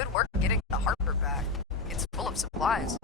Good work getting the Harper back. It's full of supplies.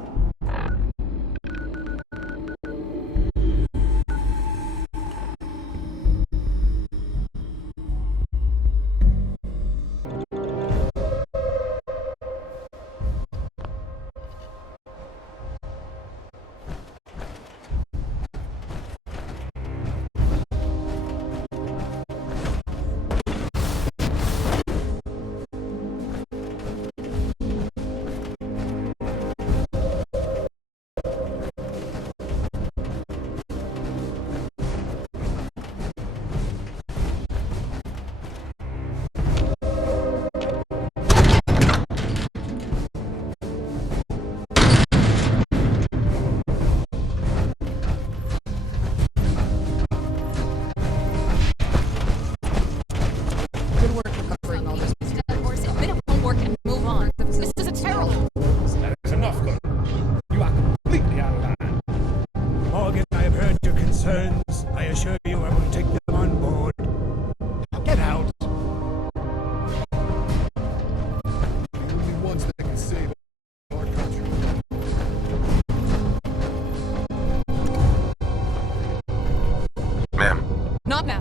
Not now.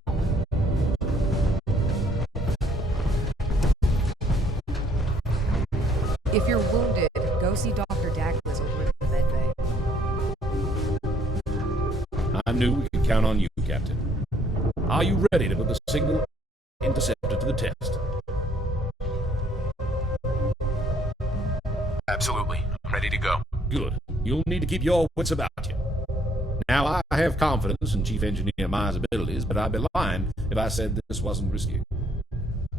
If you're wounded, go see Dr. Douglas over at the medbay. I knew we could count on you, Captain. Are you ready to put the signal interceptor to the test? Absolutely. I'm ready to go. Good. You'll need to keep your wits about you. Now, I have confidence in Chief Engineer Myers' abilities, but I'd be lying if I said this wasn't risky.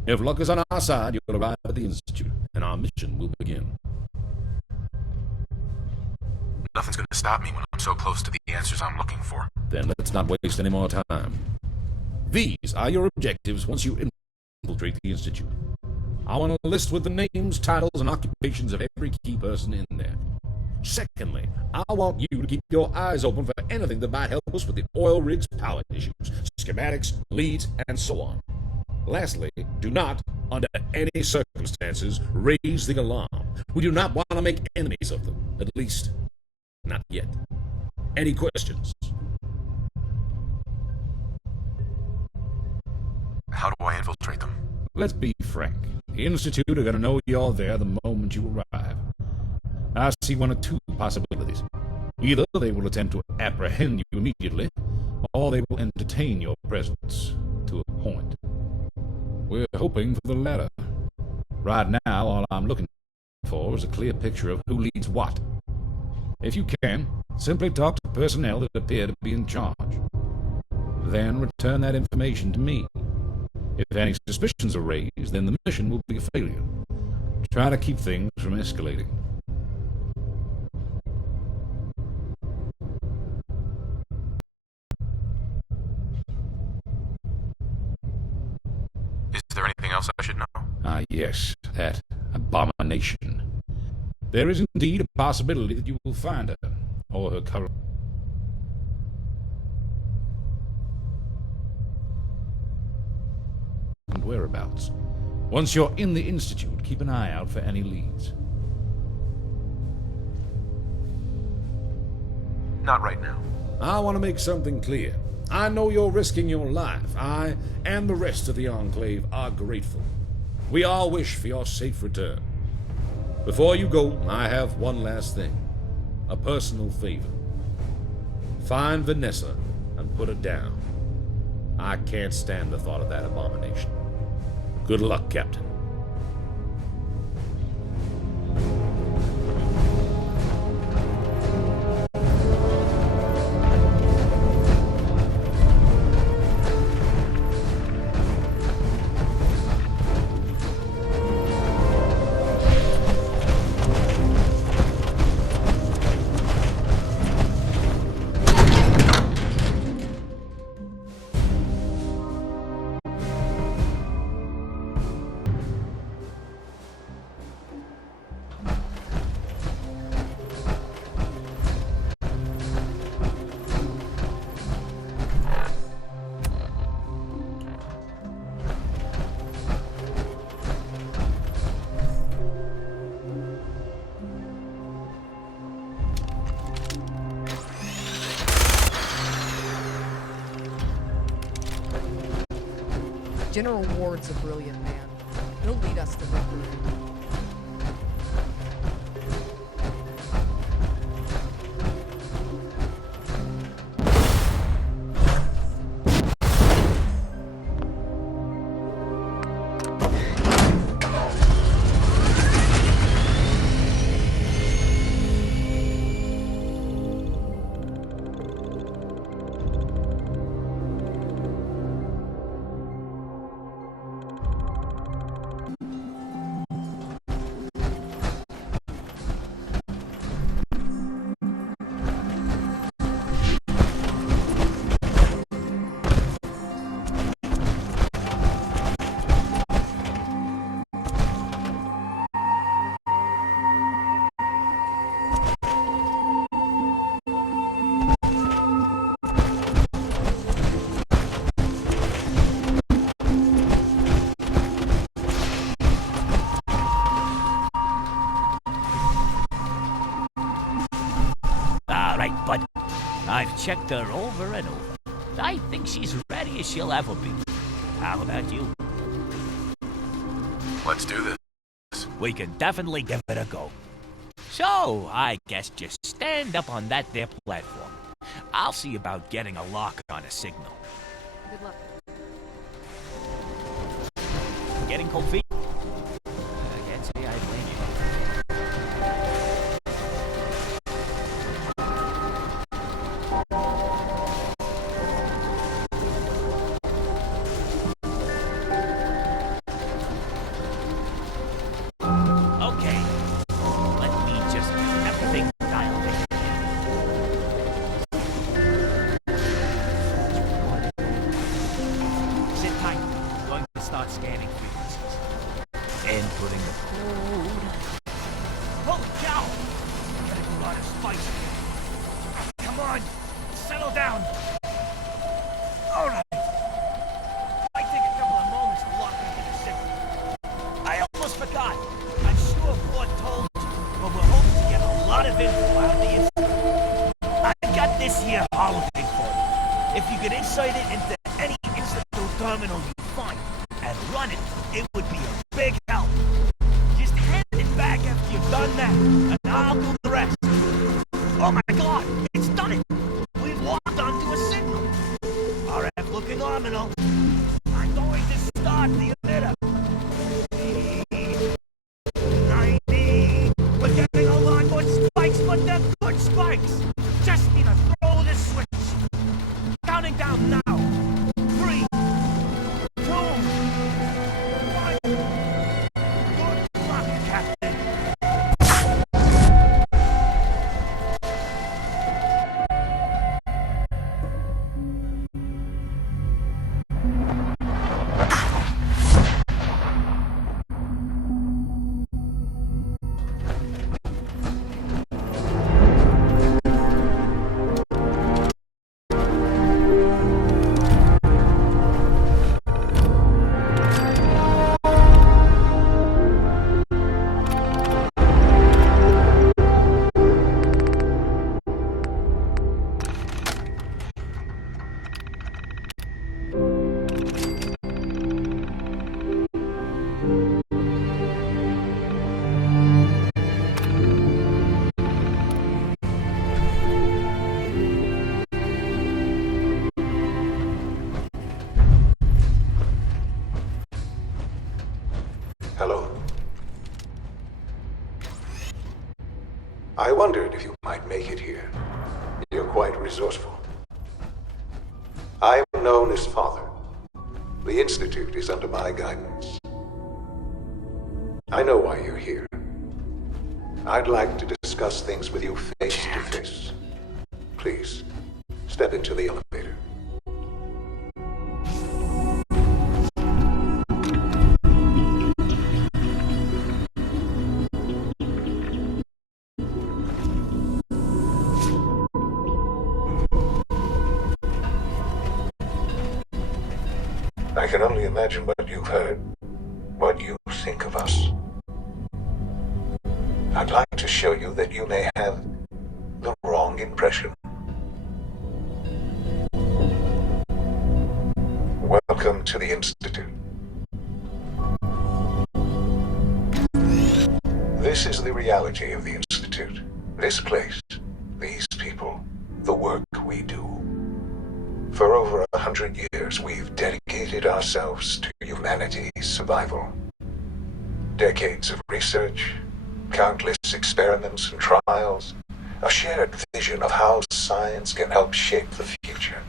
If luck is on our side, you'll arrive at the Institute, and our mission will begin. Nothing's going to stop me when I'm so close to the answers I'm looking for. Then let's not waste any more time. These are your objectives once you infiltrate the Institute. I want a list with the names, titles, and occupations of every key person in there. Secondly, I want you to keep your eyes open for anything that might help us with the oil rig's power issues, schematics, leads, and so on. Lastly, do not, under any circumstances, raise the alarm. We do not want to make enemies of them, at least, not yet. Any questions? How do I infiltrate them? Let's be frank. The Institute are going to know you're there the moment you arrive. I see one of two possibilities. Either they will attempt to apprehend you immediately, or they will entertain your presence to a point. We're hoping for the latter. Right now, all I'm looking for is a clear picture of who leads what. If you can, simply talk to personnel that appear to be in charge. Then return that information to me. If any suspicions are raised, then the mission will be a failure. Try to keep things from escalating. Is there anything else I should know? Ah, yes, that abomination. There is indeed a possibility that you will find her, or her current whereabouts. Once you're in the Institute, keep an eye out for any leads. Not right now. I want to make something clear. I know you're risking your life. I and the rest of the Enclave are grateful. We all wish for your safe return. Before you go, I have one last thing. A personal favor. Find Vanessa and put her down. I can't stand the thought of that abomination. Good luck, Captain. General Ward's a brilliant man. He'll lead us to victory. But I've checked her over and over. I think she's ready as she'll ever be. How about you? Let's do this. We can definitely give it a go. So, I guess just stand up on that there platform. I'll see about getting a lock on a signal. Good luck. Getting cold feet? I can't say I blame you. Okay, let me just get everything dialed in. Sit tight. I'm going to start scanning frequencies. And putting the code. Holy cow! Getting a lot of spice. Come on, settle down. All right. Might take a couple of moments to lock into the signal. I almost forgot. I'm sure Ford told you, but we're hoping to get a lot of info out of the Institute. I got this here holothing for you. If you could insert it into any Institute terminal you find and run it, it would be a big help. Just hand it back after you've done that, and I'll do the rest. Oh my god, it's done it! We've locked onto a signal. RF looking nominal. I'm going to start the emitter. 90. We're getting a lot more spikes, but they're good spikes. Just need to throw the switch. Counting down now. 3, 2, 1. Good luck, Captain. Hello. I wondered if you might make it here. You're quite resourceful. I'm known as Father. The Institute is under my guidance. I know why you're here. I'd like to discuss things with you face to face. Please, step into the elevator. I can only imagine what you've heard, what you think of us. I'd like to show you that you may have the wrong impression. Welcome to the Institute. This is the reality of the Institute. This place, these people, the work we do. For over 100 years, we've dedicated ourselves to humanity's survival. Decades of research, countless experiments and trials, a shared vision of how science can help shape the future.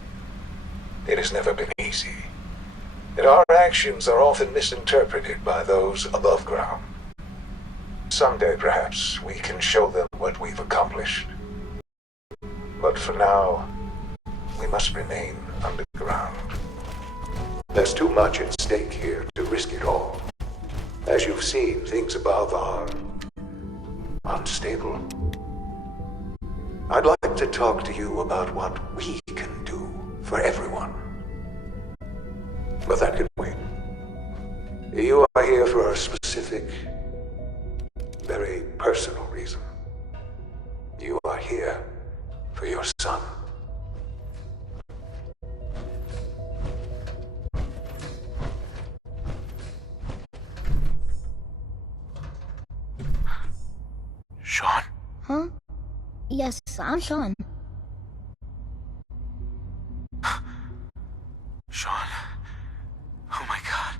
It has never been easy, and our actions are often misinterpreted by those above ground. Someday, perhaps, we can show them what we've accomplished. But for now, we must remain underground. There's too much at stake here to risk it all. As you've seen, things above are unstable. I'd like to talk to you about what we can do for everyone. But that can wait. You are here for a specific, very personal reason. You are here for your son. Sean? Huh? Yes, I'm Sean. Sean? Oh my god.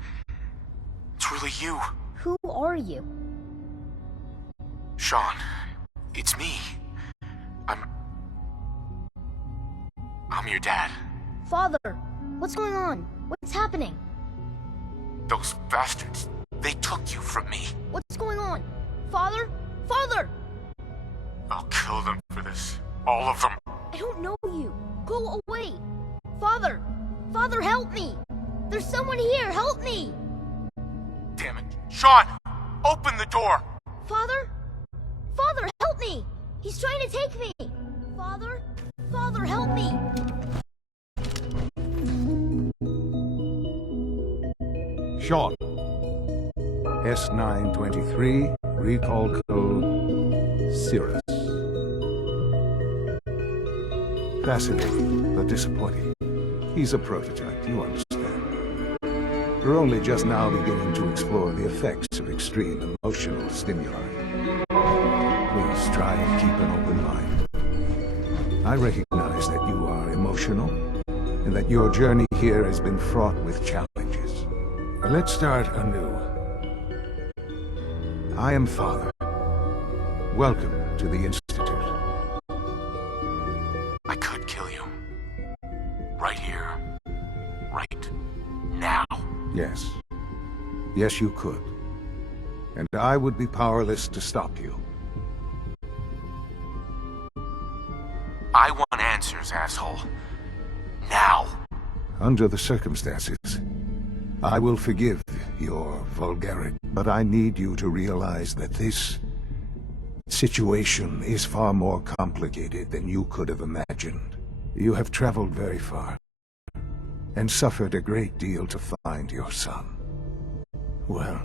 It's really you. Who are you? Sean, it's me. I'm your dad. Father, what's going on? What's happening? Those bastards, they took you from me. What's going on? Father? Father! I'll kill them for this. All of them. I don't know you. Go away. Father! Father, help me! There's someone here, help me! Damn it. Sean! Open the door! Father? Father, help me! He's trying to take me! Father? Father, help me! Sean. S923, recall code Cirrus. Fascinating, but disappointing. He's a prototype, you understand. We're only just now beginning to explore the effects of extreme emotional stimuli. Please try and keep an open mind. I recognize that you are emotional, and that your journey here has been fraught with challenges. Let's start anew. I am Father. Welcome to the Institute. I could kill you. Right here. Right now. Yes. Yes, you could. And I would be powerless to stop you. I want answers, asshole. Now. Under the circumstances, I will forgive your vulgarity, but I need you to realize that this situation is far more complicated than you could have imagined. You have traveled very far, and suffered a great deal to find your son. Well,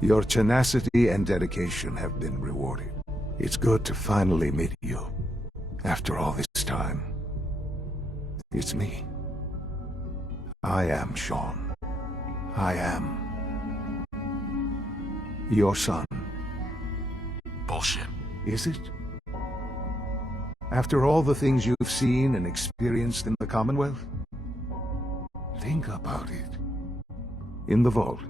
your tenacity and dedication have been rewarded. It's good to finally meet you, after all this time. It's me. I am Sean. I am your son. Bullshit. Is it? After all the things you've seen and experienced in the Commonwealth? Think about it. In the vault,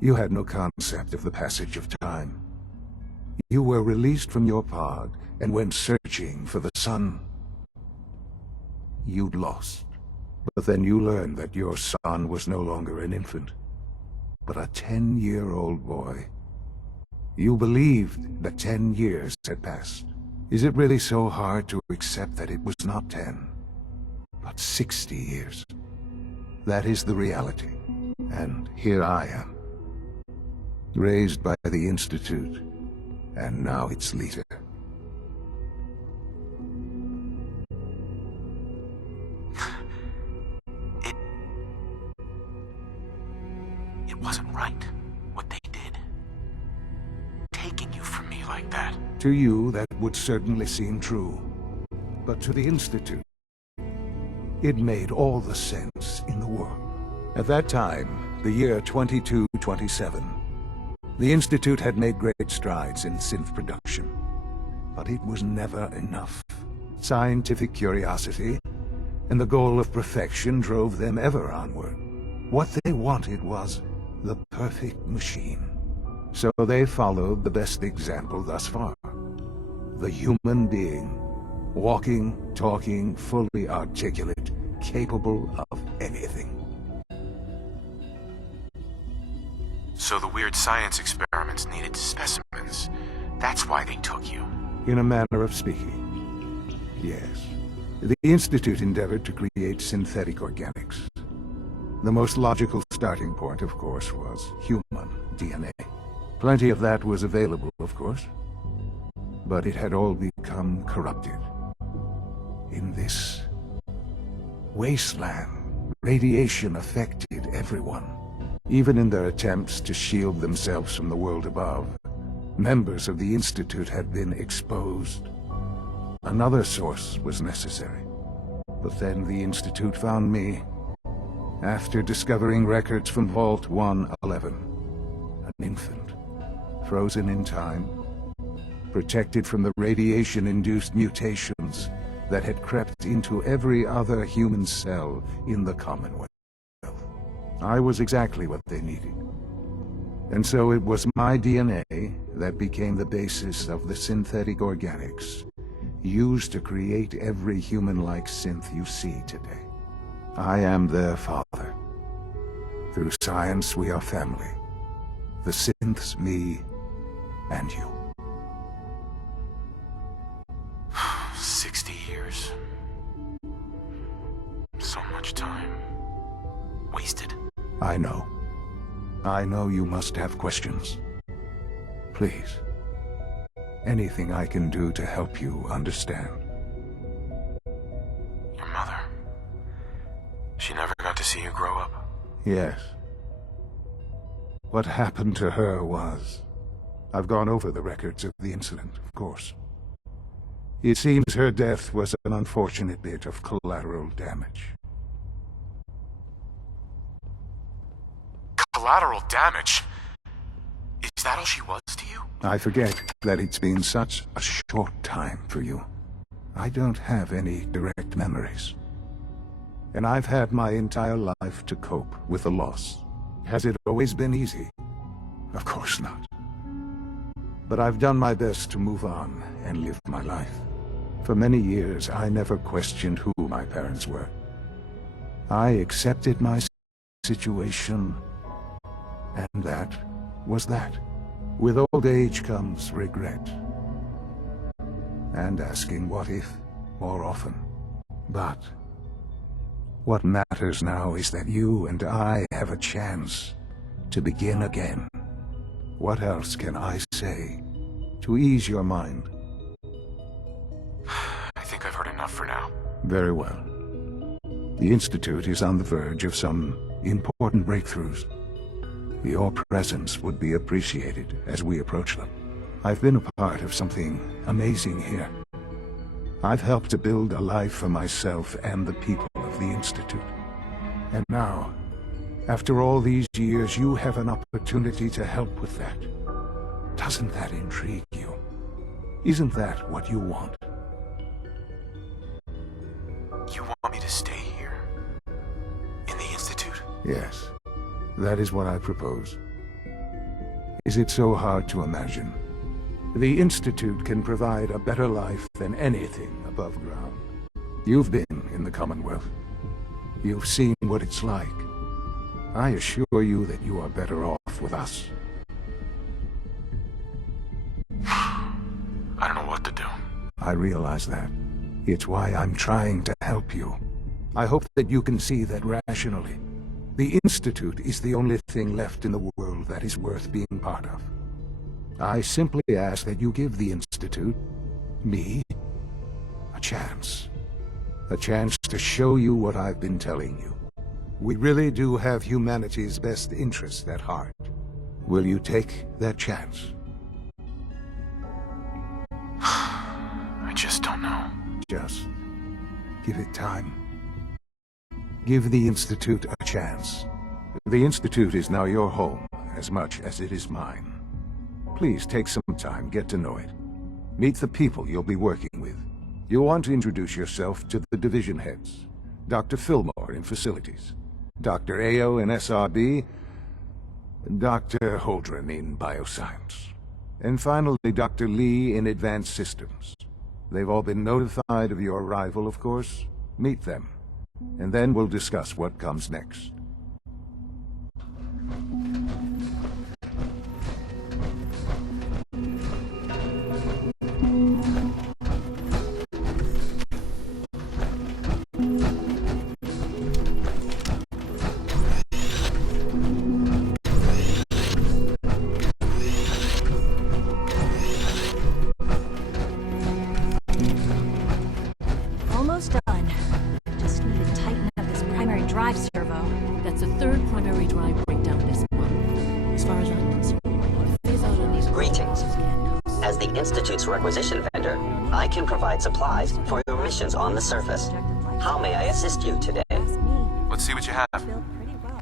you had no concept of the passage of time. You were released from your pod and went searching for the sun you'd lost. But then you learned that your son was no longer an infant, but a 10-year-old boy. You believed that 10 years had passed. Is it really so hard to accept that it was not 10, but 60 years? That is the reality. And here I am, raised by the Institute, and now its leader. It wasn't right, what they did. Taking you from me like that. To you, that would certainly seem true. But to the Institute, it made all the sense in the world. At that time, the year 2227, The Institute had made great strides in synth production, but it was never enough. Scientific curiosity and the goal of perfection drove them ever onward. What they wanted was the perfect machine. So they followed the best example thus far. The human being. Walking, talking, fully articulate, capable of anything. So the weird science experiments needed specimens. That's why they took you. In a manner of speaking, yes. The Institute endeavored to create synthetic organics. The most logical starting point, of course, was human DNA. Plenty of that was available, of course. But it had all become corrupted. In this wasteland, radiation affected everyone. Even in their attempts to shield themselves from the world above, members of the Institute had been exposed. Another source was necessary. But then the Institute found me, after discovering records from Vault 111. An infant, frozen in time, protected from the radiation-induced mutations that had crept into every other human cell in the Commonwealth. I was exactly what they needed. And so it was my DNA that became the basis of the synthetic organics, used to create every human-like synth you see today. I am their father. Through science, we are family. The synths, me, and you. 60 years. So much time. Wasted. I know. I know you must have questions. Please. Anything I can do to help you understand. Your mother. She never got to see you grow up. Yes. What happened to her was... I've gone over the records of the incident, of course. It seems her death was an unfortunate bit of collateral damage. Collateral damage? Is that all she was to you? I forget that it's been such a short time for you. I don't have any direct memories. And I've had my entire life to cope with the loss. Has it always been easy? Of course not. But I've done my best to move on and live my life. For many years, I never questioned who my parents were. I accepted my situation, and that was that. With old age comes regret. And asking what if more often. But what matters now is that you and I have a chance to begin again. What else can I say to ease your mind? I think I've heard enough for now. Very well. The Institute is on the verge of some important breakthroughs. Your presence would be appreciated as we approach them. I've been a part of something amazing here. I've helped to build a life for myself and the people of the Institute. And now, after all these years, you have an opportunity to help with that. Doesn't that intrigue you? Isn't that what you want? You want me to stay here? In the Institute? Yes. That is what I propose. Is it so hard to imagine? The Institute can provide a better life than anything above ground. You've been in the Commonwealth. You've seen what it's like. I assure you that you are better off with us. I don't know what to do. I realize that. It's why I'm trying to help you. I hope that you can see that rationally. The Institute is the only thing left in the world that is worth being part of. I simply ask that you give the Institute, me, a chance. A chance to show you what I've been telling you. We really do have humanity's best interest at heart. Will you take that chance? I just don't know. Just give it time. Give the Institute a chance. The Institute is now your home, as much as it is mine. Please take some time, get to know it. Meet the people you'll be working with. You'll want to introduce yourself to the division heads. Dr. Fillmore in Facilities, Dr. Ayo in SRB, Dr. Holdren in Bioscience, and finally Dr. Lee in Advanced Systems. They've all been notified of your arrival, of course. Meet them, and then we'll discuss what comes next. Almost done. Just need to tighten up this primary drive servo. That's the third primary drive breakdown this month. As far as I'm concerned, I'll phase out on these. Greetings. As the Institute's requisition vendor, I can provide supplies for your missions on the surface. How may I assist you today? Let's see what you have. Built pretty well.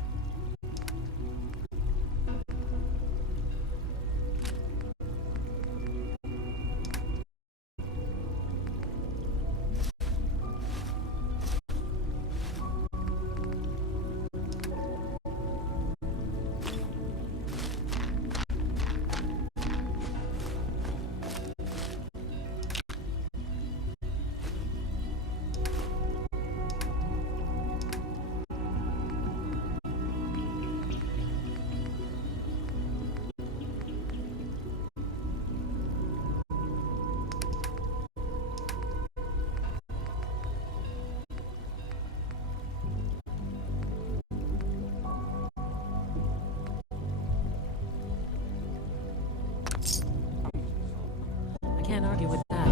Can't argue with that.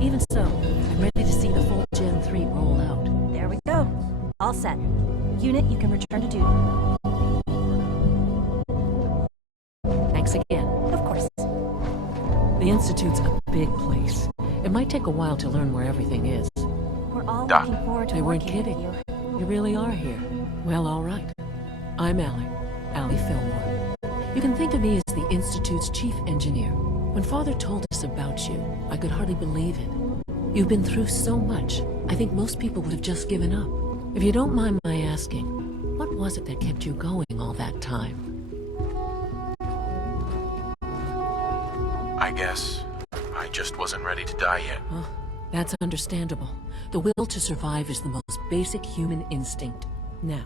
Even so, I'm ready to see the full Gen 3 roll out. There we go. All set. Unit, you can return to duty. Thanks again. Of course. The Institute's a big place. It might take a while to learn where everything is. We're all Doc. looking forward to They weren't working kidding. with you. You really are here. Well, all right. I'm Allie Fillmore. You can think of me as the Institute's chief engineer. When Father told us about you, I could hardly believe it. You've been through so much, I think most people would have just given up. If you don't mind my asking, what was it that kept you going all that time? I guess I just wasn't ready to die yet. Oh, that's understandable. The will to survive is the most basic human instinct. Now,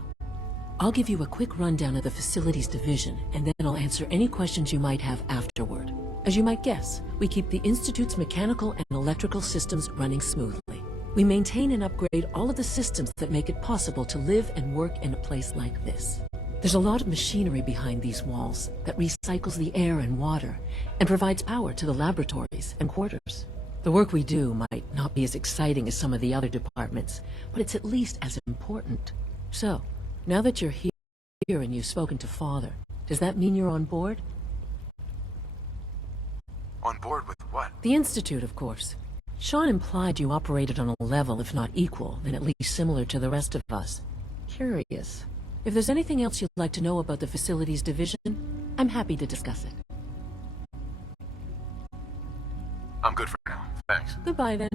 I'll give you a quick rundown of the Facilities Division, and then I'll answer any questions you might have afterward. As you might guess, we keep the Institute's mechanical and electrical systems running smoothly. We maintain and upgrade all of the systems that make it possible to live and work in a place like this. There's a lot of machinery behind these walls that recycles the air and water and provides power to the laboratories and quarters. The work we do might not be as exciting as some of the other departments, but it's at least as important. So, now that you're here and you've spoken to Father, does that mean you're on board? On board with what? The Institute, of course. Sean implied you operated on a level, if not equal, then at least similar to the rest of us. Curious. If there's anything else you'd like to know about the Facilities Division, I'm happy to discuss it. I'm good for now. Thanks. Goodbye, then.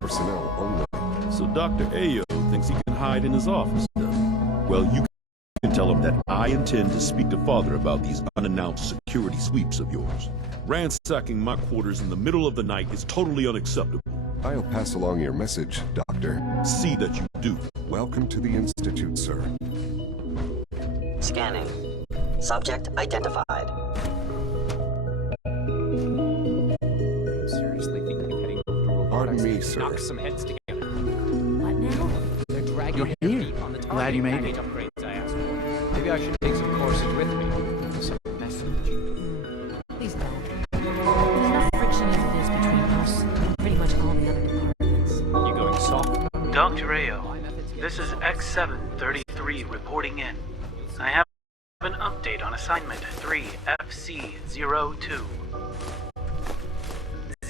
Personnel only. So Dr. Ayo thinks he can hide in his office, does he? Well, you can tell him that I intend to speak to Father about these unannounced security sweeps of yours. Ransacking my quarters in the middle of the night is totally unacceptable. I'll pass along your message, Doctor. See that you do. Welcome to the Institute, sir. Scanning. Subject identified. Seriously thinking of heading over to robotics. Pardon me, sir. Knock some heads together. What now? They're dragging You're their here. feet on the Glad you targeting made package it. upgrades I asked for. Maybe I should take some courses with me. Some message. Please don't. There's enough friction as it is between us and pretty much all the other departments. You going soft? Dr. Ayo, this is X733 reporting in. I have an update on assignment 3FC02.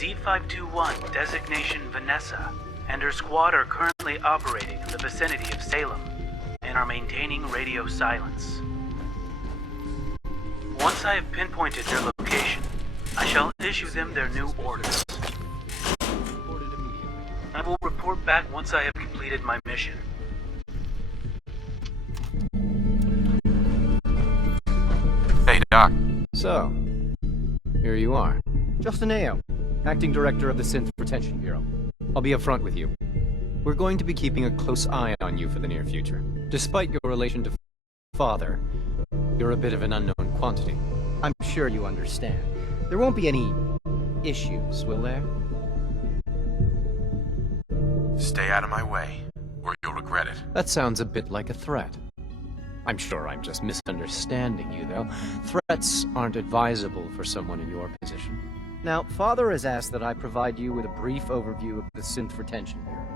Z521, designation Vanessa, and her squad are currently operating in the vicinity of Salem and are maintaining radio silence. Once I have pinpointed their location, I shall issue them their new orders. I will report back once I have completed my mission. Hey, Doc. So, here you are. Justin Ayo, Acting Director of the Synth Retention Bureau. I'll be upfront with you. We're going to be keeping a close eye on you for the near future. Despite your relation to Father, you're a bit of an unknown quantity. I'm sure you understand. There won't be any issues, will there? Stay out of my way, or you'll regret it. That sounds a bit like a threat. I'm sure I'm just misunderstanding you, though. Threats aren't advisable for someone in your position. Now, Father has asked that I provide you with a brief overview of the Synth Retention Bureau.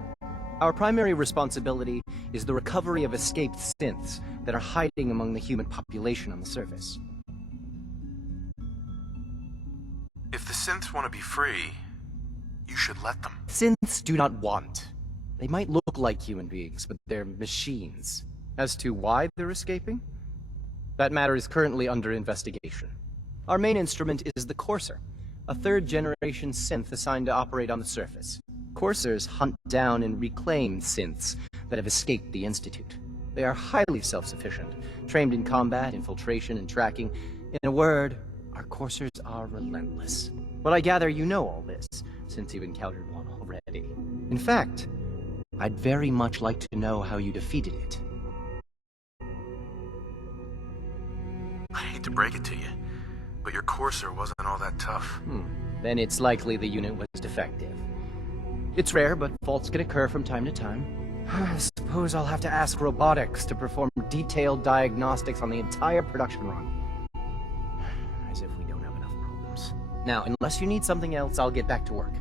Our primary responsibility is the recovery of escaped synths that are hiding among the human population on the surface. If the synths want to be free, you should let them. Synths do not want. They might look like human beings, but they're machines. As to why they're escaping? That matter is currently under investigation. Our main instrument is the Courser, a third-generation synth assigned to operate on the surface. Coursers hunt down and reclaim synths that have escaped the Institute. They are highly self-sufficient, trained in combat, infiltration, and tracking. In a word, our Coursers are relentless. But I gather you know all this, since you've encountered one already. In fact, I'd very much like to know how you defeated it. I hate to break it to you, but your Courser wasn't all that tough. Then it's likely the unit was defective. It's rare, but faults can occur from time to time. I suppose I'll have to ask robotics to perform detailed diagnostics on the entire production run. As if we don't have enough problems. Now, unless you need something else, I'll get back to work.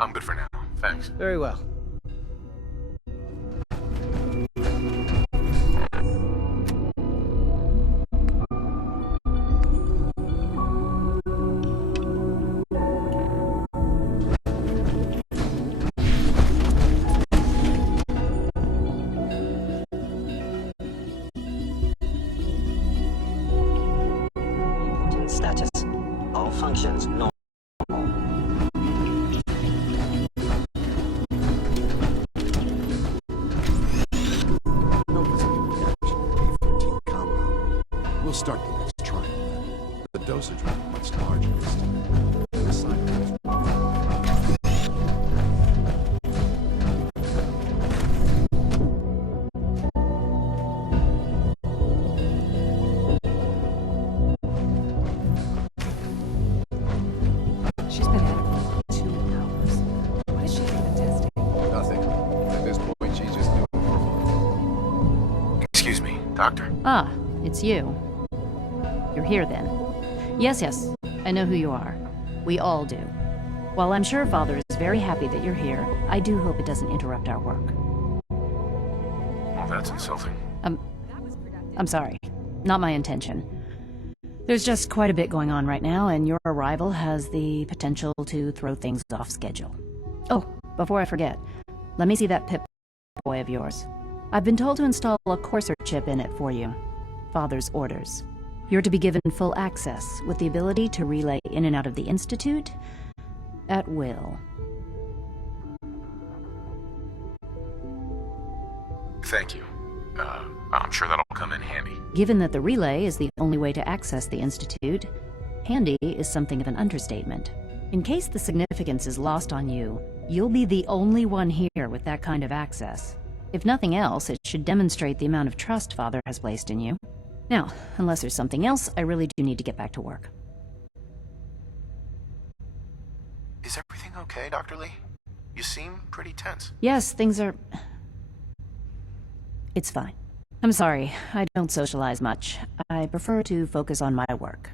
I'm good for now, thanks. Very well. Status. All functions normal. We'll start the next trial then. The dosage will be much larger this time. The side effects She's been at it for 2 hours. What is she even testing? nothing. At this point, she's just doing normal. Excuse me, Doctor? Ah, it's you. You're here then. Yes, I know who you are. We all do. While I'm sure Father is very happy that you're here, I do hope it doesn't interrupt our work. Well, that's insulting. I'm sorry. Not my intention. There's just quite a bit going on right now, and your arrival has the potential to throw things off schedule. Oh, before I forget, let me see that Pip-Boy of yours. I've been told to install a Courser chip in it for you. Father's orders. You're to be given full access, with the ability to relay in and out of the Institute at will. Thank you. I'm sure that'll come in handy. Given that the relay is the only way to access the Institute, handy is something of an understatement. In case the significance is lost on you, you'll be the only one here with that kind of access. If nothing else, it should demonstrate the amount of trust Father has placed in you. Now, unless there's something else, I really do need to get back to work. Is everything okay, Dr. Lee? You seem pretty tense. Yes, things are... It's fine. I'm sorry, I don't socialize much. I prefer to focus on my work.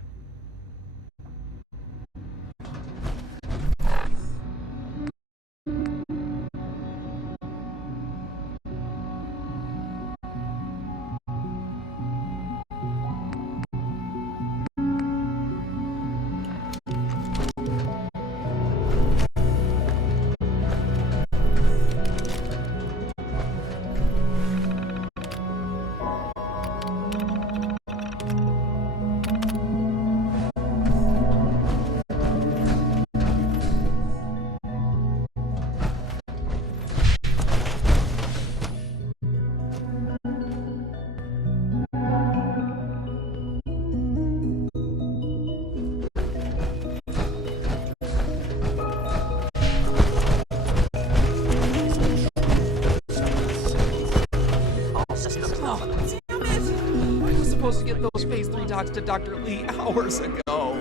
talked to Dr. Lee hours ago.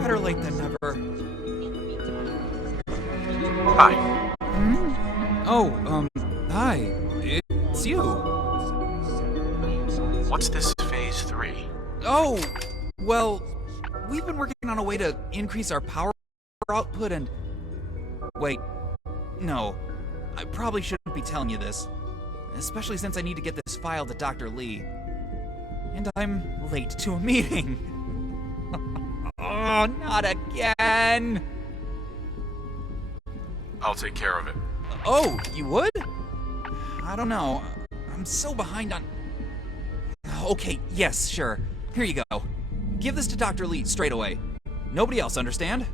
Better late than never. Hi. Oh, hi. It's you. What's this Phase 3? Oh, well, we've been working on a way to increase our power output and... Wait, no. I probably shouldn't be telling you this. Especially since I need to get this file to Dr. Lee. And I'm late to a meeting. Oh, not again! I'll take care of it. Oh, you would? I don't know. I'm so behind on... Okay, yes, sure. Here you go. Give this to Dr. Lee straight away. Nobody else, understand?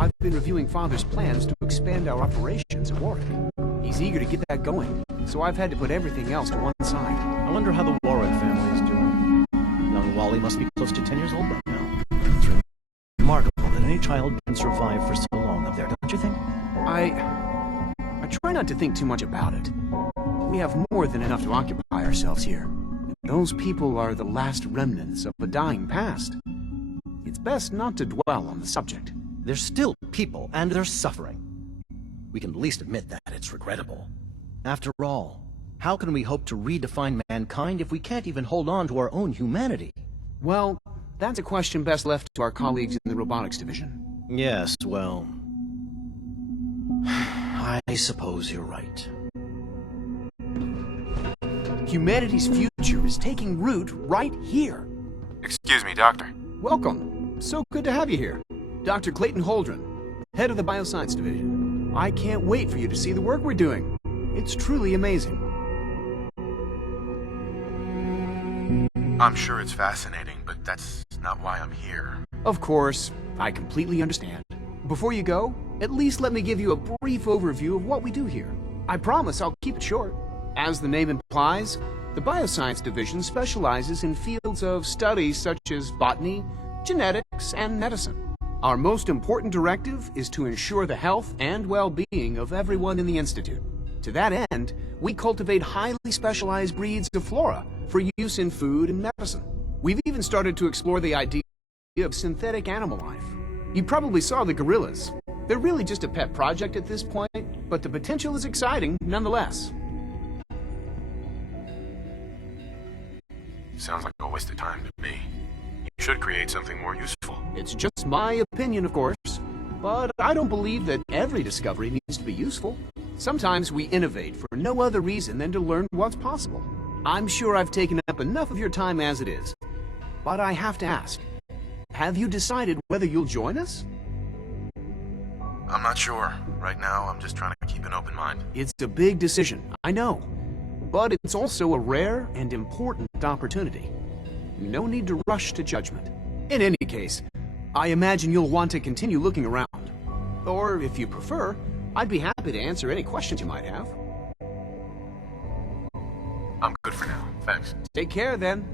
I've been reviewing Father's plans to expand our operations at Warwick. He's eager to get that going, so I've had to put everything else to one side. I wonder how the Warwick family is doing. Young Wally must be close to 10 years old by now. It's remarkable that any child can survive for so long up there, don't you think? I try not to think too much about it. We have more than enough to occupy ourselves here. Those people are the last remnants of a dying past. It's best not to dwell on the subject. They're still people, and they're suffering. We can at least admit that it's regrettable. After all, how can we hope to redefine mankind if we can't even hold on to our own humanity? Well, that's a question best left to our colleagues in the robotics division. Yes, well... I suppose you're right. Humanity's future is taking root right here. Excuse me, Doctor. Welcome. So good to have you here. Dr. Clayton Holdren, head of the Bioscience Division. I can't wait for you to see the work we're doing. It's truly amazing. I'm sure it's fascinating, but that's not why I'm here. Of course, I completely understand. Before you go, at least let me give you a brief overview of what we do here. I promise I'll keep it short. As the name implies, the Bioscience Division specializes in fields of study such as botany, genetics, and medicine. Our most important directive is to ensure the health and well-being of everyone in the Institute. To that end, we cultivate highly specialized breeds of flora for use in food and medicine. We've even started to explore the idea of synthetic animal life. You probably saw the gorillas. They're really just a pet project at this point, but the potential is exciting nonetheless. Sounds like a waste of time to me. You should create something more useful. It's just my opinion, of course, but I don't believe that every discovery needs to be useful. Sometimes we innovate for no other reason than to learn what's possible. I'm sure I've taken up enough of your time as it is, but I have to ask, have you decided whether you'll join us? I'm not sure. Right now, I'm just trying to keep an open mind. It's a big decision, I know, but it's also a rare and important opportunity. No need to rush to judgment. In any case, I imagine you'll want to continue looking around. Or, if you prefer, I'd be happy to answer any questions you might have. I'm good for now. Thanks. Take care, then.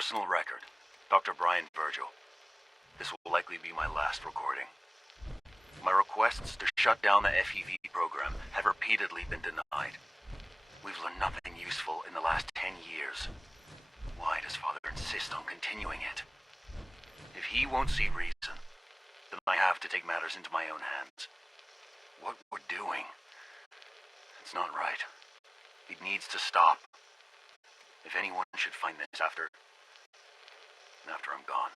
personal record, Dr. Brian Virgil. This will likely be my last recording. My requests to shut down the FEV program have repeatedly been denied. We've learned nothing useful in the last 10 years. Why does Father insist on continuing it? If he won't see reason, then I have to take matters into my own hands. What we're doing, it's not right. It needs to stop. If anyone should find this after I'm gone,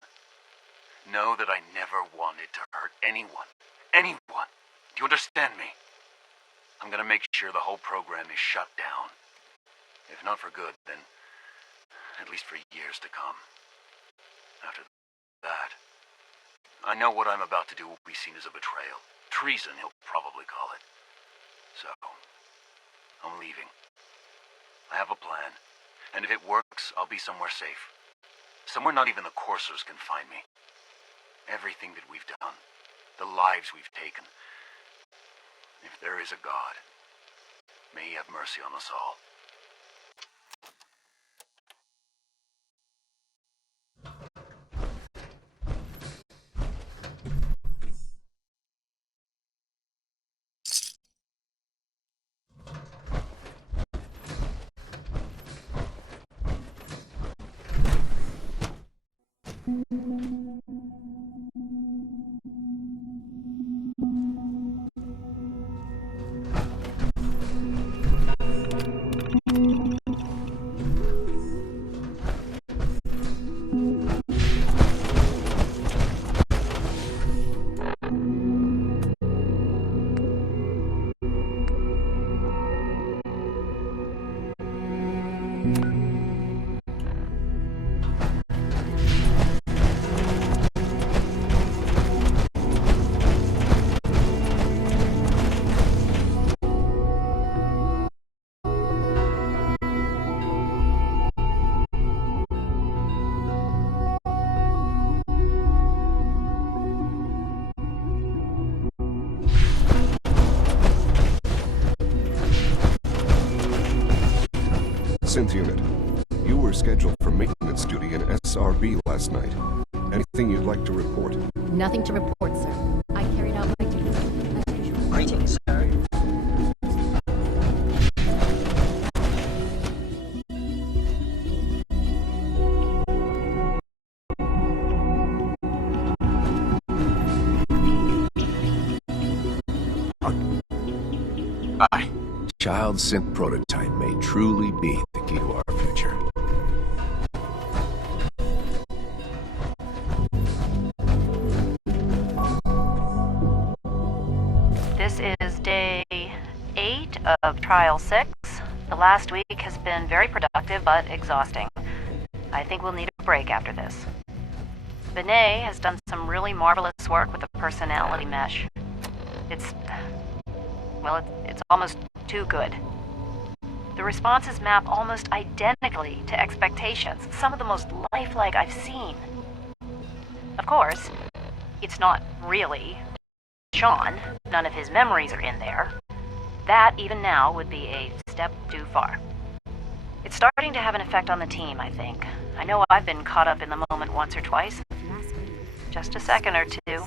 know that I never wanted to hurt anyone. Anyone. Do you understand me? I'm gonna make sure the whole program is shut down. If not for good, then at least for years to come. After that, I know what I'm about to do will be seen as a betrayal. Treason, he'll probably call it. So, I'm leaving. I have a plan, and if it works, I'll be somewhere safe. Somewhere not even the coursers can find me. Everything that we've done, the lives we've taken. If there is a God, may he have mercy on us all. Synth unit, you were scheduled for maintenance duty in SRB last night. Anything you'd like to report? Nothing to report, sir. I carried out my duties as usual. Greetings, sir. Aye. Child synth prototype may truly be the key to our future. This is day 8 of Trial 6. The last week has been very productive but exhausting. I think we'll need a break after this. Benet has done some really marvelous work with the personality mesh. It's almost too good. The responses map almost identically to expectations, some of the most lifelike I've seen. Of course, it's not really Sean. None of his memories are in there. That, even now, would be a step too far. It's starting to have an effect on the team, I think. I know I've been caught up in the moment once or twice. Just a second or two,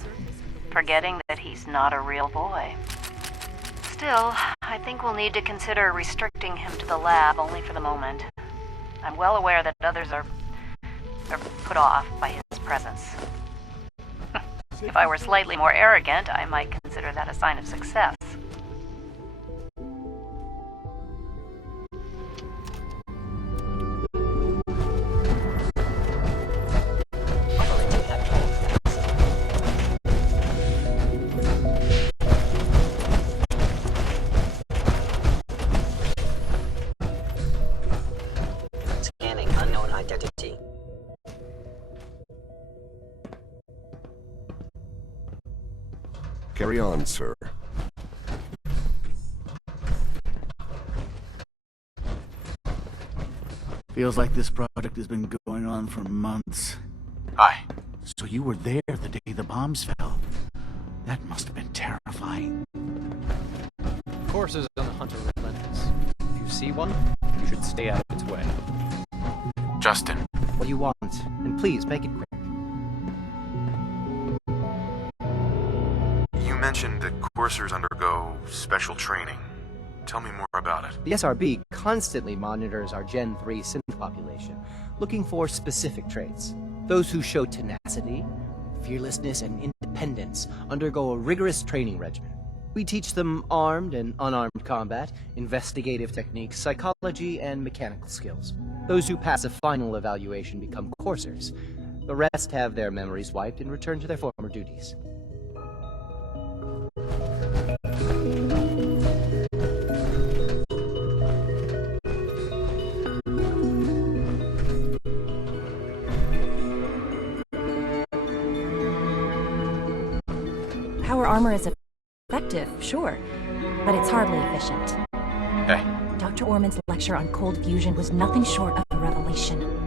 forgetting that he's not a real boy. Still, I think we'll need to consider restricting him to the lab only for the moment. I'm well aware that others are put off by his presence. If I were slightly more arrogant, I might consider that a sign of success. Scanning unknown identity. Carry on, sir. Feels like this project has been going on for months. Aye. So you were there the day the bombs fell. That must have been terrifying. Coursers on the hunt are relentless. If you see one, you should stay out of its way. Justin. What do you want? And please, make it quick. You mentioned that coursers undergo special training. Tell me more about it. The SRB constantly monitors our Gen 3 synth population, looking for specific traits. Those who show tenacity, fearlessness, and independence undergo a rigorous training regimen. We teach them armed and unarmed combat, investigative techniques, psychology, and mechanical skills. Those who pass a final evaluation become coursers. The rest have their memories wiped and return to their former duties. Power armor is effective, sure, but it's hardly efficient. Hey. Dr. Orman's lecture on cold fusion was nothing short of a revelation.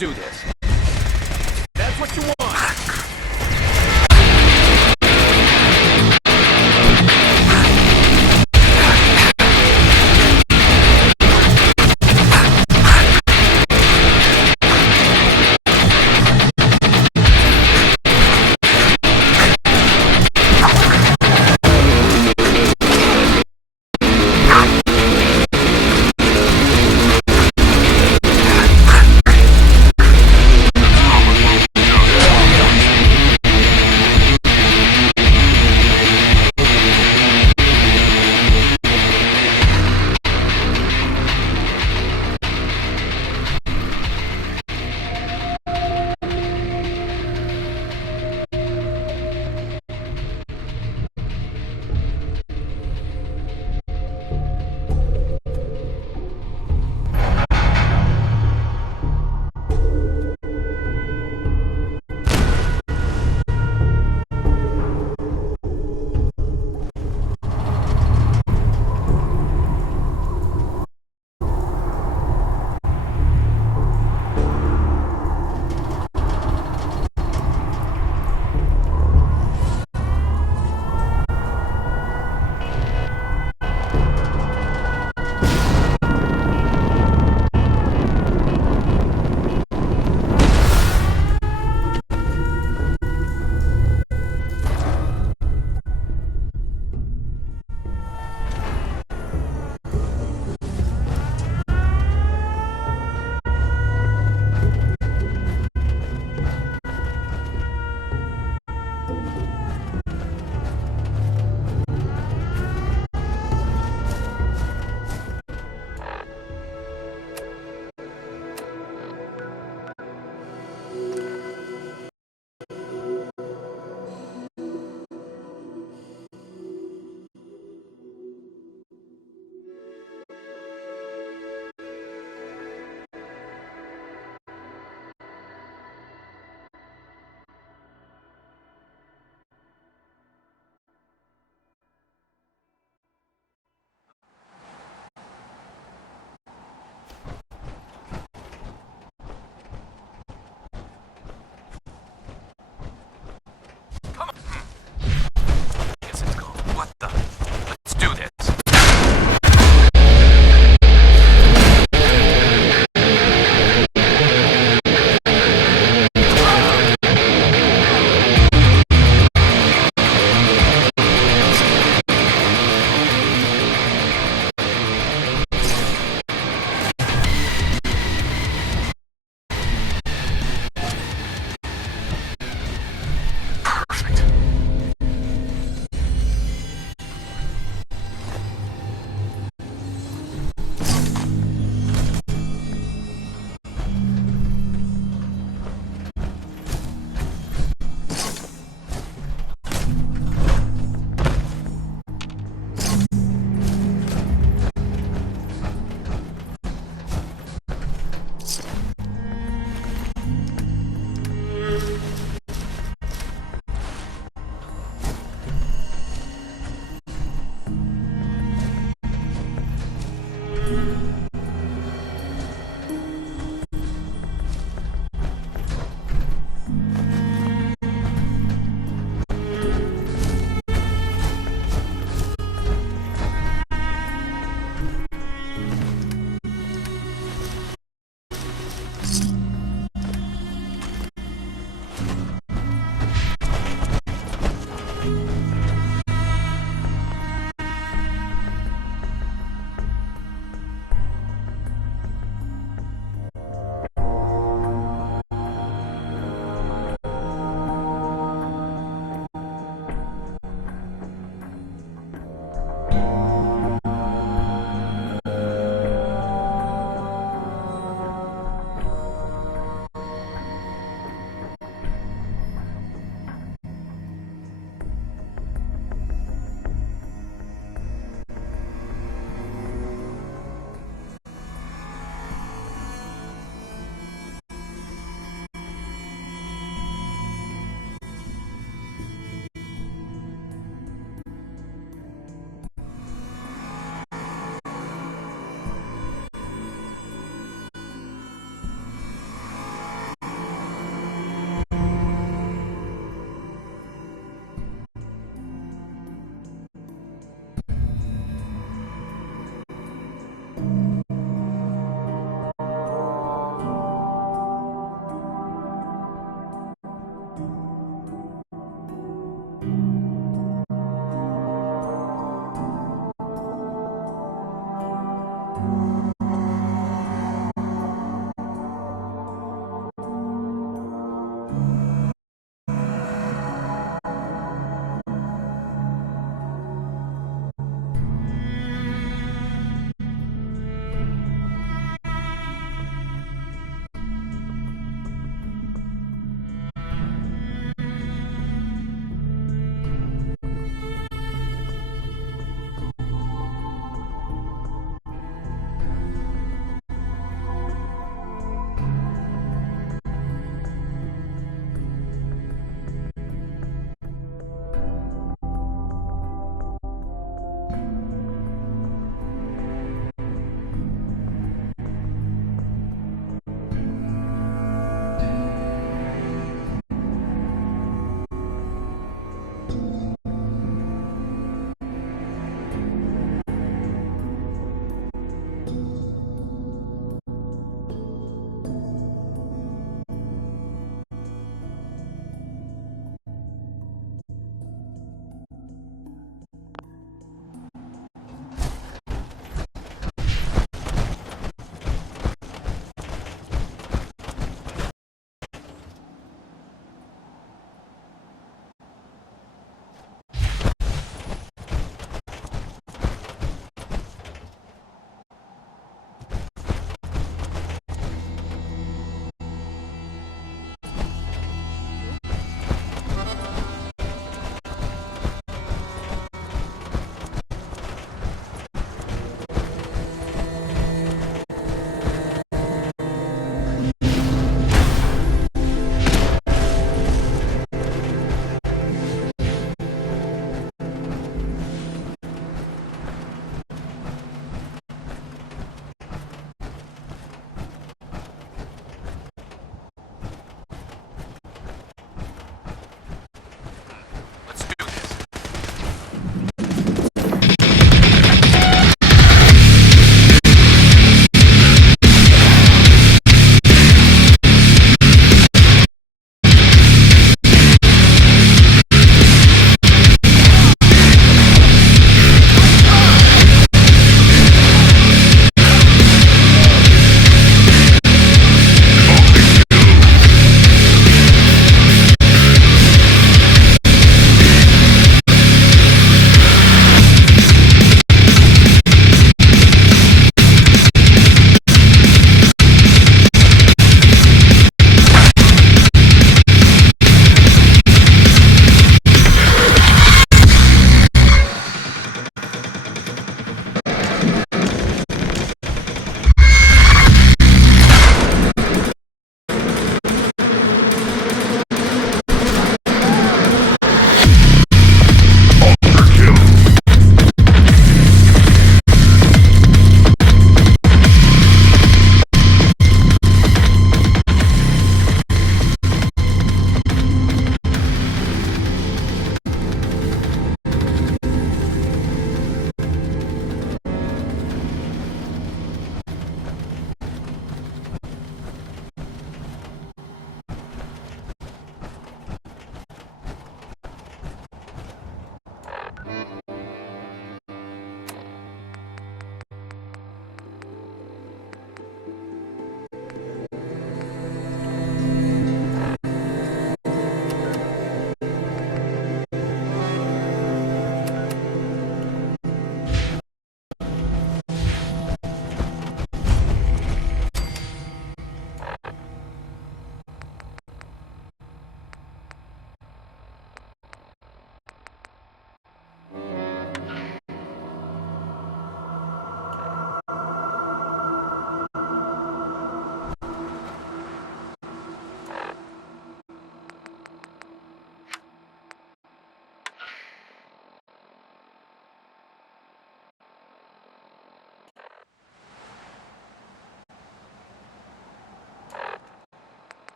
do this. That's what you want.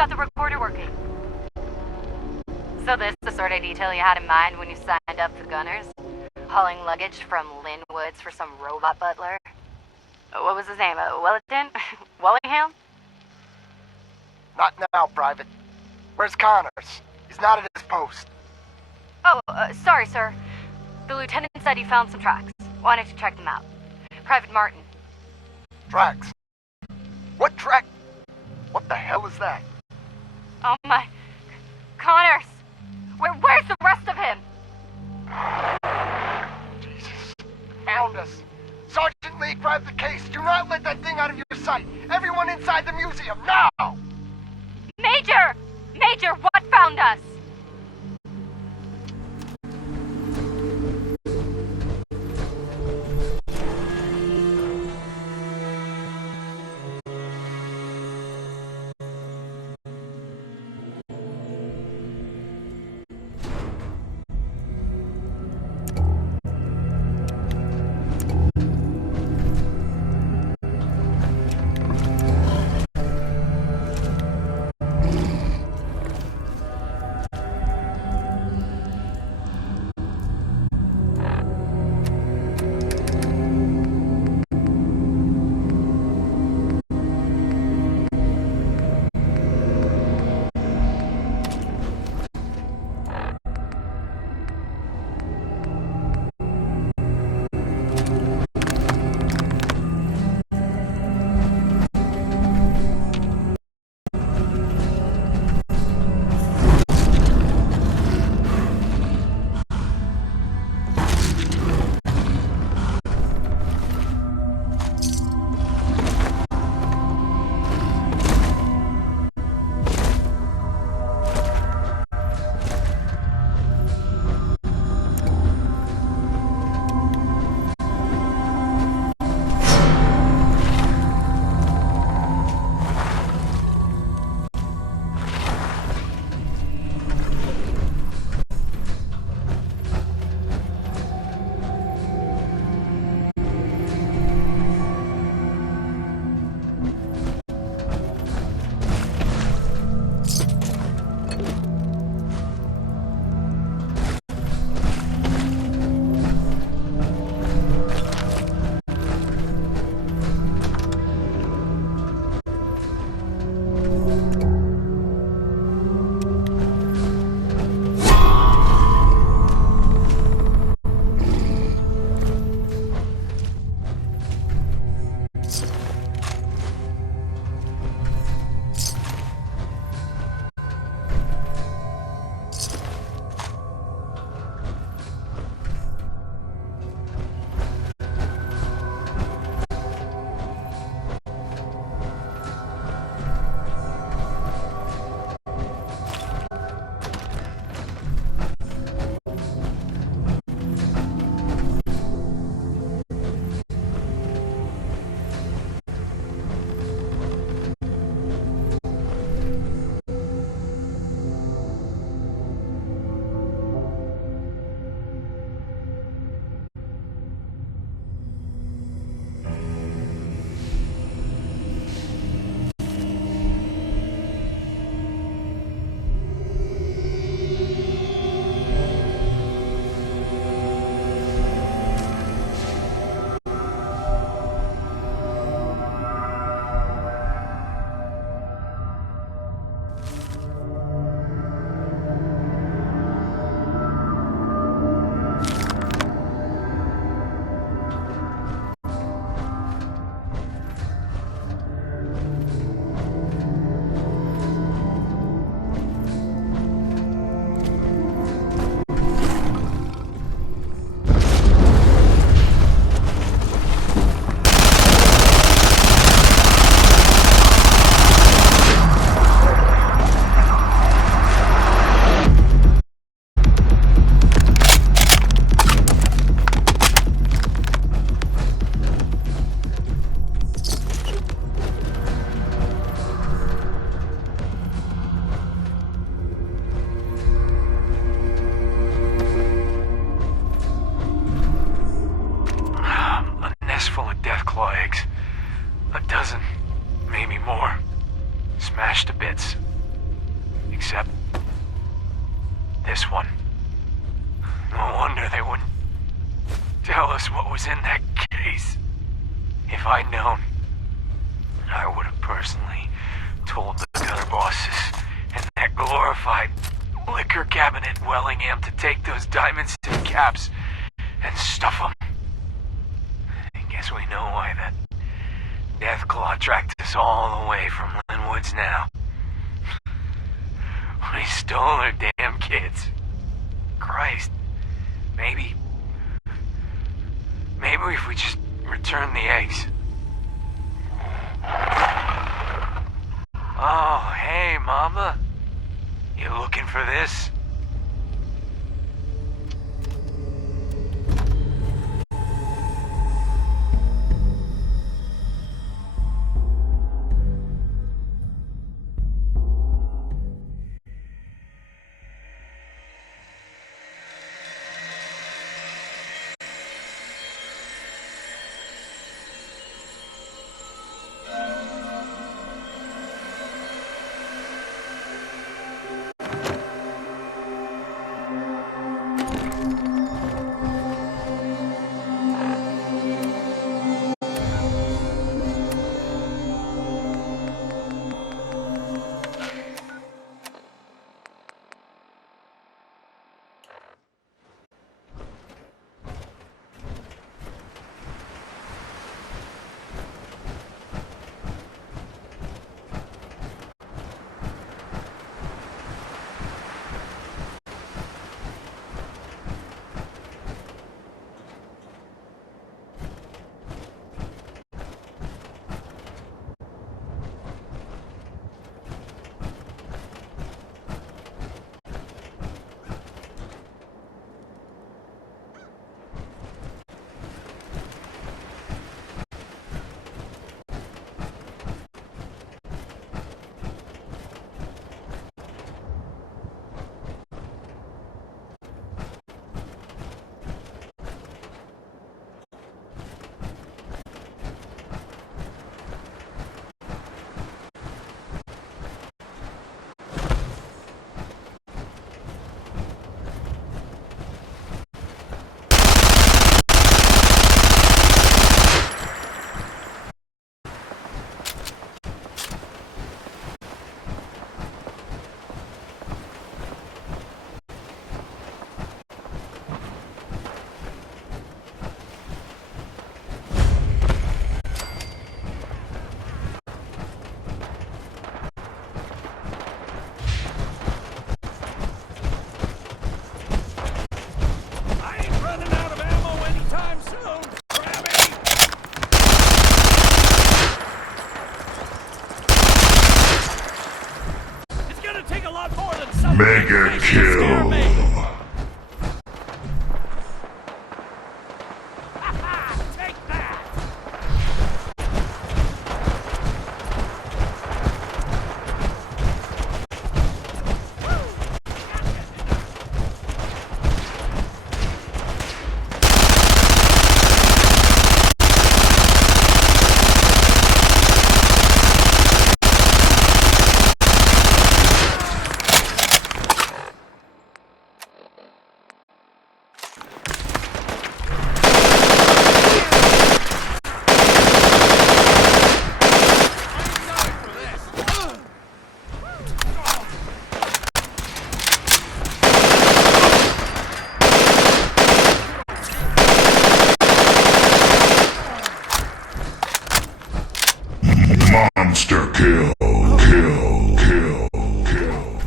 got the recorder working. So this the sort of detail you had in mind when you signed up for Gunners? Hauling luggage from Linwoods for some robot butler? What was his name? Wellington? Wellingham? Not now, Private. Where's Connors? He's not at his post. Oh, sorry, sir. The lieutenant said he found some tracks. Wanted to check them out. Private Martin. Tracks? What track? What the hell is that? Oh my... Connors! Where's the rest of him? Jesus. Found us. Sergeant Lee, grab the case. Do not let that thing out of your sight. Everyone inside the museum, now! Major! Major, what found us? A dozen, maybe more. Smashed to bits. except this one. No wonder they wouldn't tell us what was in that case. If I'd known, I would have personally told the gunner bosses and that glorified liquor cabinet Wellingham to take those diamonds and caps and stuff them. I guess we know why that Deathclaw tracked us all the way from Linwoods now. We stole their damn kids. Christ. Maybe if we just return the eggs. Oh, hey, Mama. You looking for this? Mega kill. Monster kill, kill, kill, kill.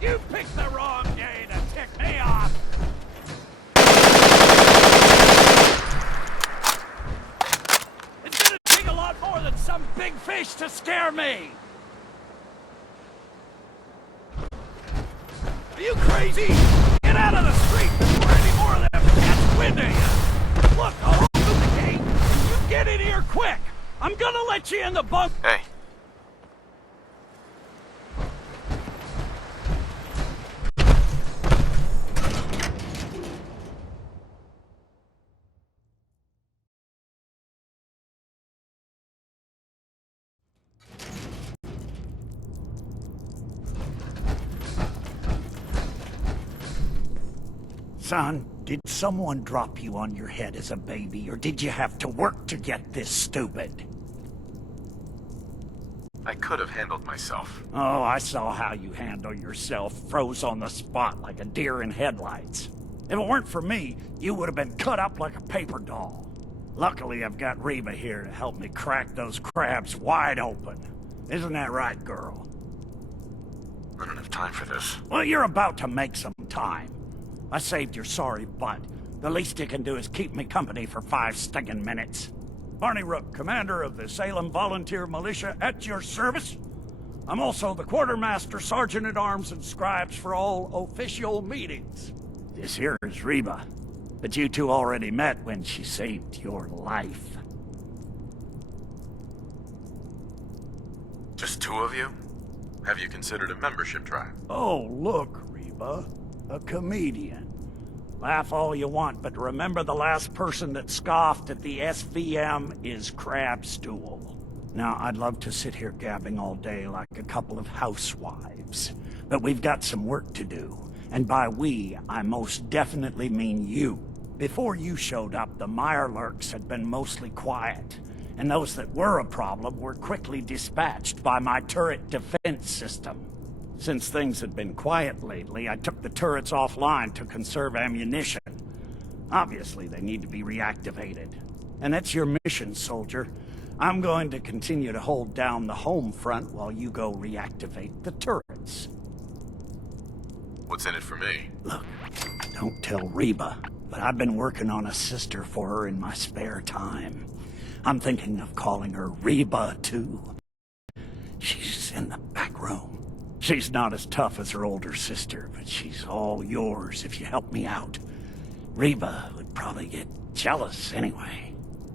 You picked the wrong day to tick me off! some big fish to scare me! Are you crazy? Get out of the street before any more of them catch wind of you! Look, I'll open the gate, and you get in here quick! I'm gonna let you in the bunk— Hey. Son, did someone drop you on your head as a baby, or did you have to work to get this stupid? I could have handled myself. Oh, I saw how you handle yourself, froze on the spot like a deer in headlights. If it weren't for me, you would have been cut up like a paper doll. Luckily, I've got Reba here to help me crack those crabs wide open. Isn't that right, girl? I don't have time for this. Well, you're about to make some time. I saved your sorry butt. The least you can do is keep me company for 5 stinking minutes. Barney Rook, commander of the Salem Volunteer Militia, at your service. I'm also the quartermaster, sergeant-at-arms, and scribes for all official meetings. This here is Reba, but you two already met when she saved your life. Just 2 of you? Have you considered a membership drive? Oh, look, Reba. A comedian. Laugh all you want, but remember the last person that scoffed at the SVM is Crabstool. Now, I'd love to sit here gabbing all day like a couple of housewives, but we've got some work to do. And by we, I most definitely mean you. Before you showed up, the Mirelurks had been mostly quiet, and those that were a problem were quickly dispatched by my turret defense system. Since things had been quiet lately, I took the turrets offline to conserve ammunition. Obviously, they need to be reactivated. And that's your mission, soldier. I'm going to continue to hold down the home front while you go reactivate the turrets. What's in it for me? Look, don't tell Reba, but I've been working on a sister for her in my spare time. I'm thinking of calling her Reba, too. She's in the back room. She's not as tough as her older sister, but she's all yours if you help me out. Reba would probably get jealous anyway.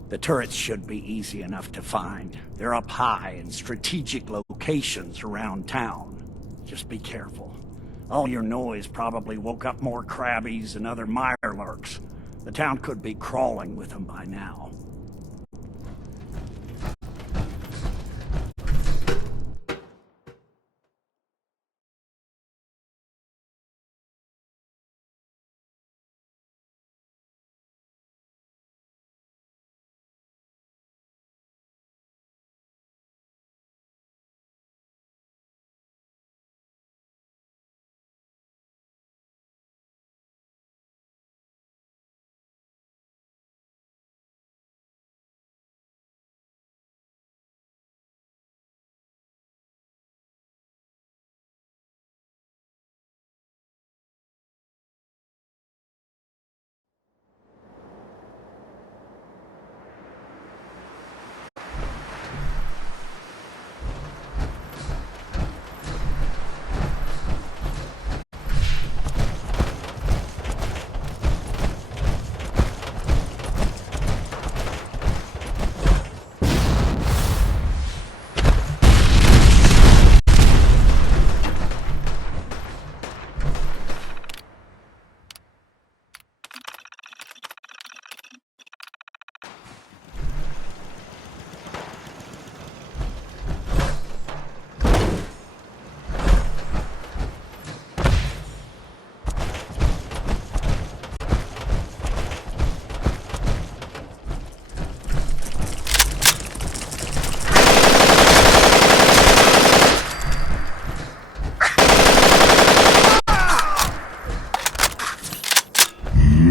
The turrets should be easy enough to find. They're up high in strategic locations around town. Just be careful. All your noise probably woke up more crabbies and other Mirelurks. The town could be crawling with them by now.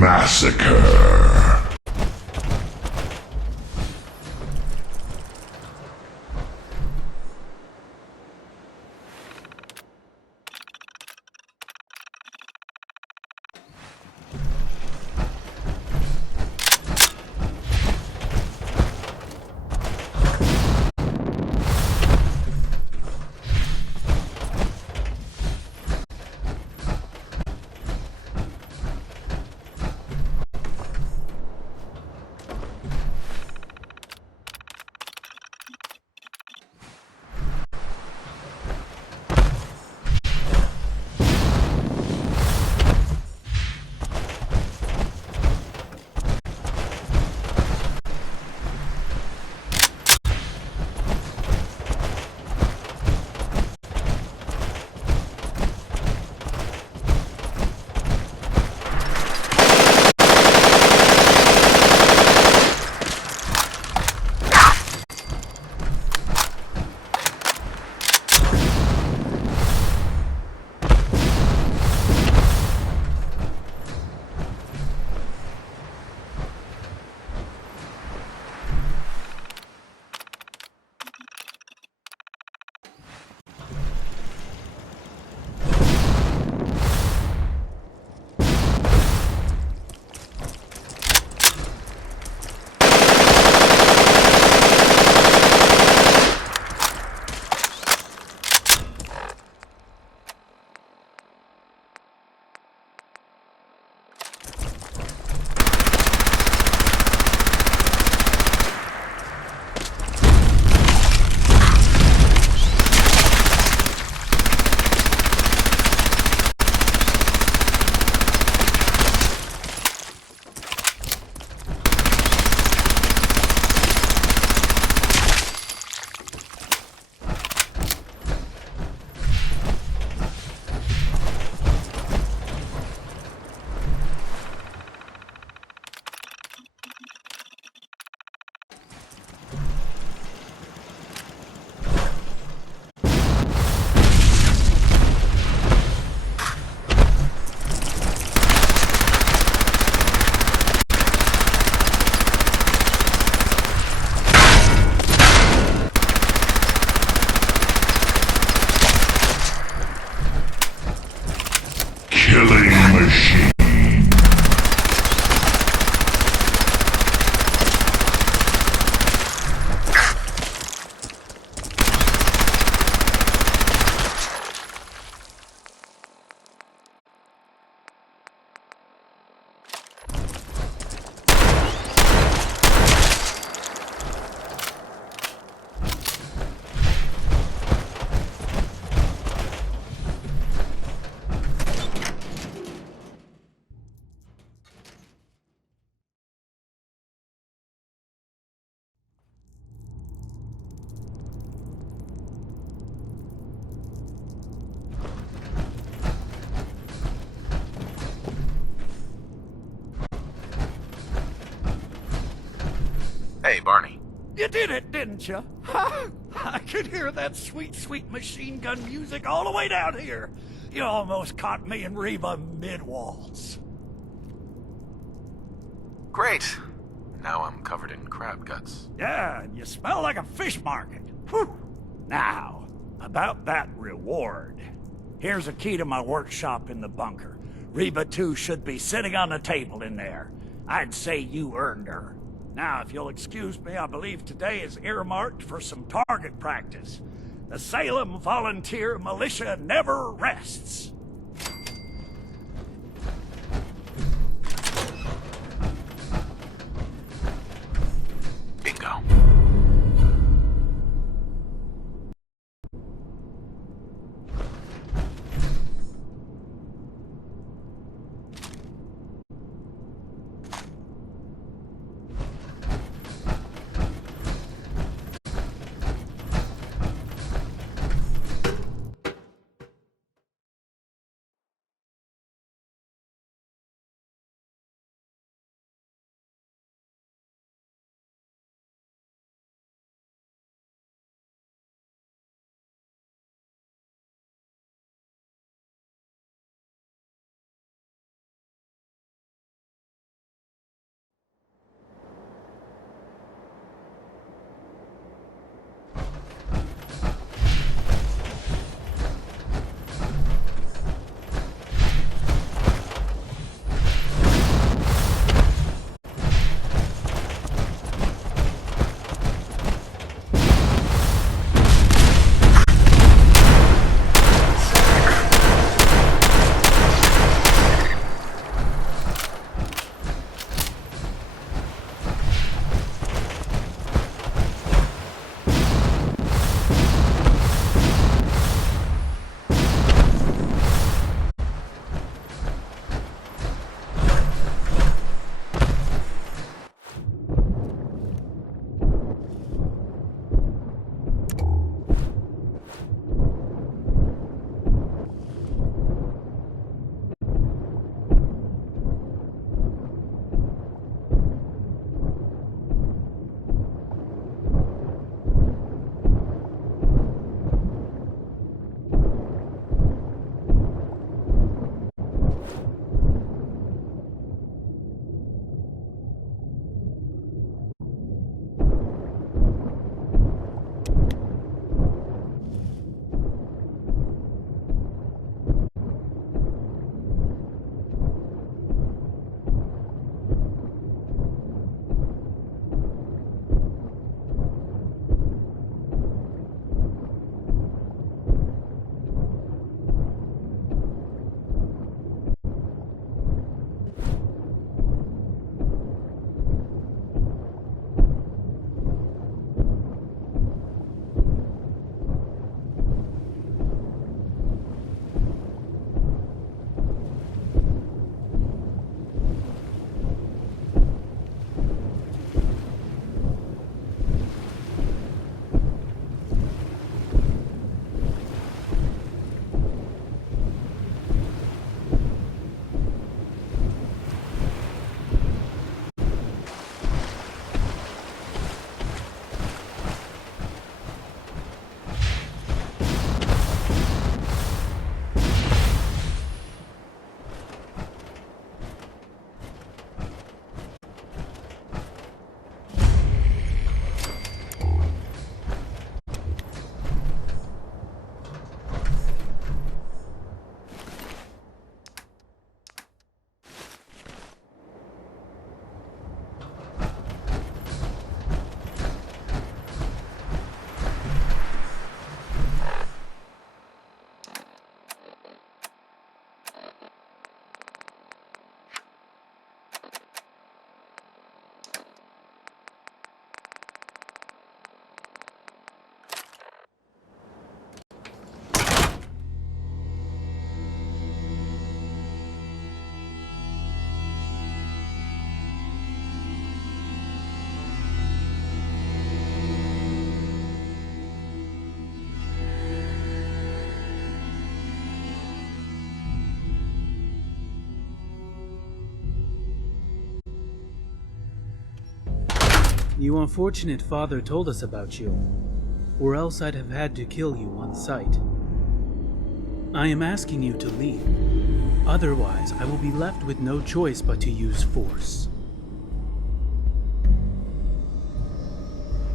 Massacre. Hey, Barney. You did it, didn't you? I could hear that sweet, sweet machine gun music all the way down here. You almost caught me and Reba mid-waltz. Great. Now I'm covered in crab guts. Yeah, and you smell like a fish market. Whew. Now, about that reward. Here's a key to my workshop in the bunker. Reba 2 should be sitting on the table in there. I'd say you earned her. Now, if you'll excuse me, I believe today is earmarked for some target practice. The Salem Volunteer Militia never rests. You unfortunate father told us about you, or else I'd have had to kill you on sight. I am asking you to leave. Otherwise, I will be left with no choice but to use force.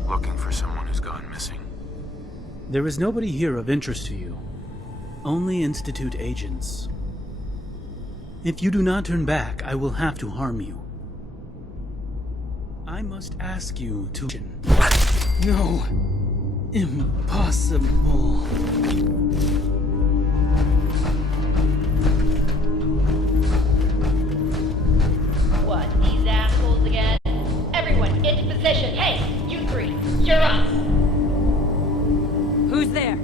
Looking for someone who's gone missing. There is nobody here of interest to you. Only Institute agents. If you do not turn back, I will have to harm you. I must ask you to... No. Impossible. What, these assholes again? Everyone, into position. Hey, you three, you're up. Who's there?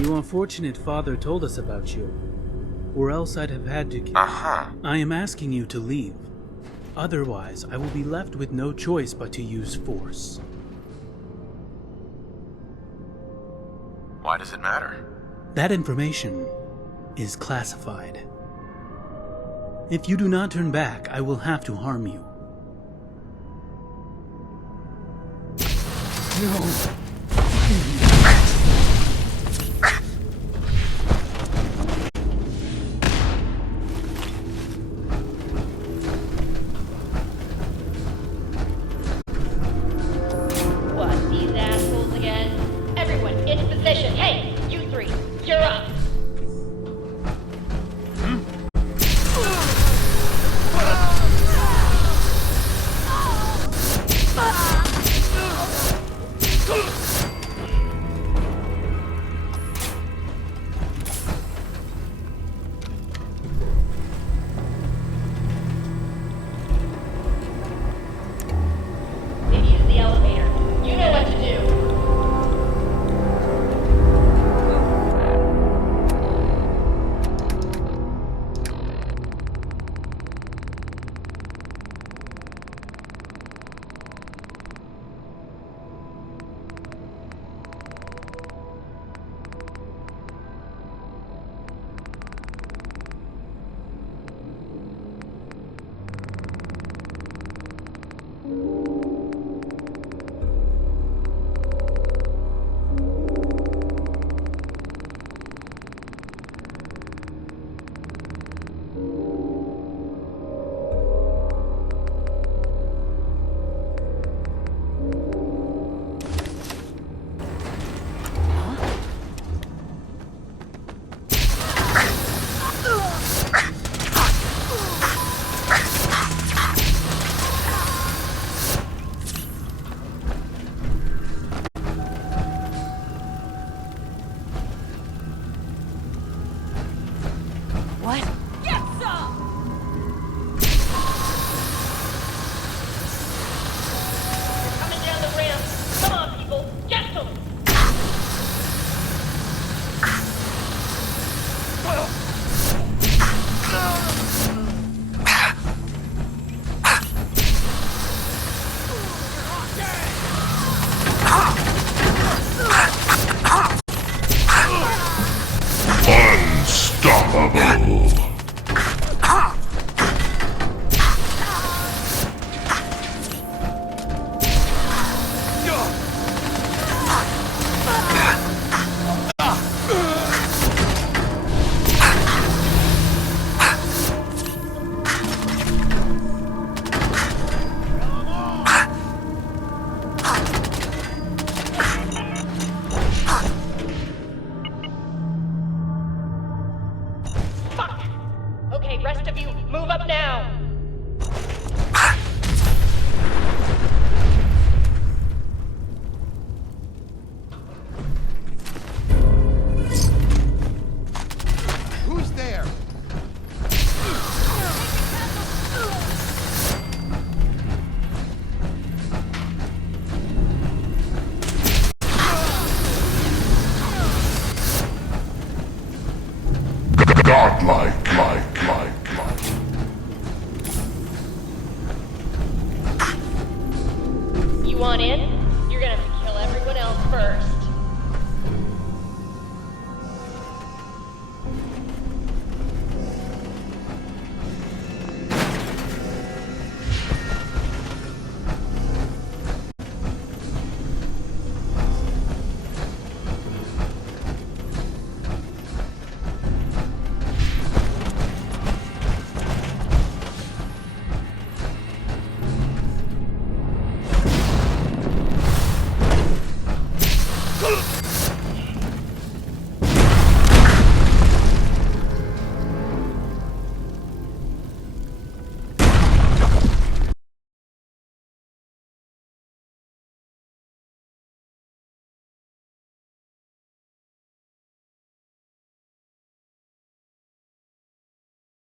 Your unfortunate father told us about you, or else I'd have had to... Uh-huh. I am asking you to leave. Otherwise, I will be left with no choice but to use force. Why does it matter? That information is classified. If you do not turn back, I will have to harm you. No.